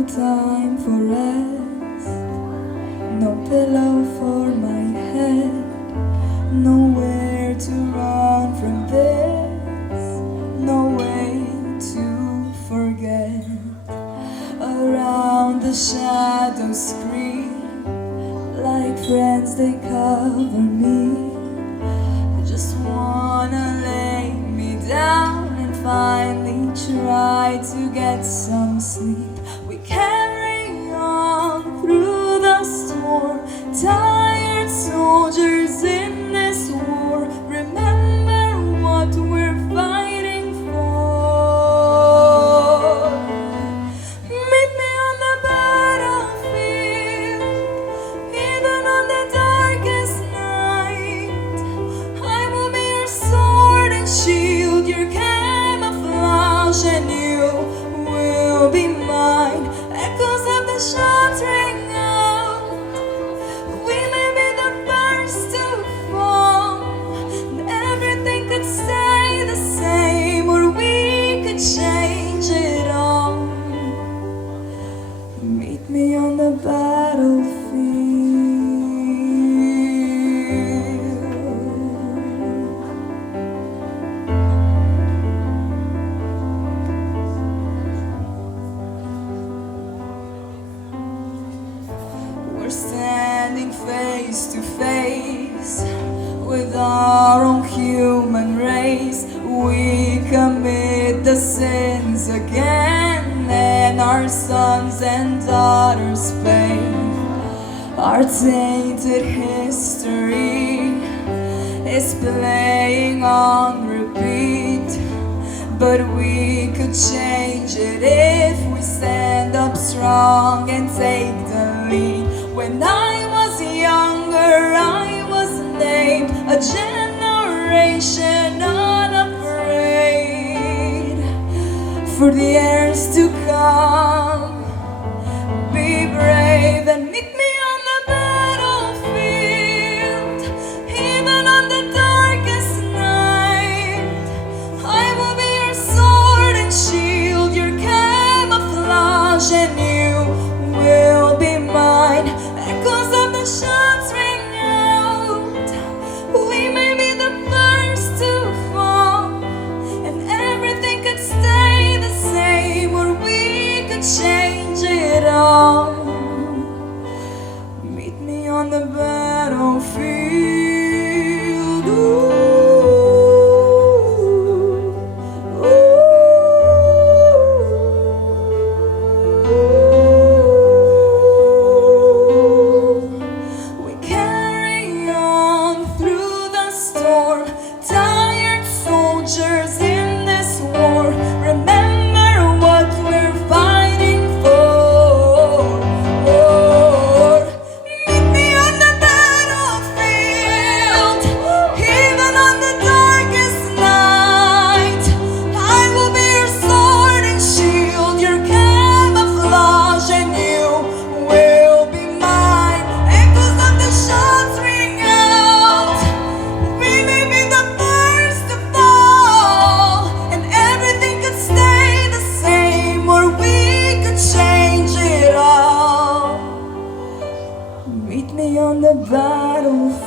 no time for rest, no pillow for my head, nowhere to run from this, no way to forget. Around the shadows scream, like friends they cover me. Just wanna lay me down and finally try to get some sleep. We carry on through the storm, tired soldiers in this war. Remember what we're fighting for. Meet me on the battlefield, even on the darkest night. I will be your sword and shield, your camouflage, and you will be mine. Echoes of the shots ring out. We may be the first to fall, and everything could stay the same, or we could change it all. Meet me on the battlefield. We're standing face to face with our own human race. We commit the sins again, and our sons and daughters pay. Our tainted history is playing on repeat, but we could change it if we stand up strong and take the lead. When I was younger, I was named a generation unafraid. For the years to come, be brave and meet me on the battlefield, even on the darkest night. I will be your sword and shield, your camouflage, and you will be mine. Echoes of the shots ring out. We may be the first to fall, and everything could stay the same, or we could change it all. Meet me on the battlefield. Ooh. We carry on through the storm, tired soldiers in this war. Remember what we're fighting for. Meet me on the battlefield, even on the darkest night. I will be your sword and shield, your camouflage, and you will be mine. Echoes of the shots ring out. We may be the first to fall, and everything could stay the same, or we could change it all. Meet me on the battlefield.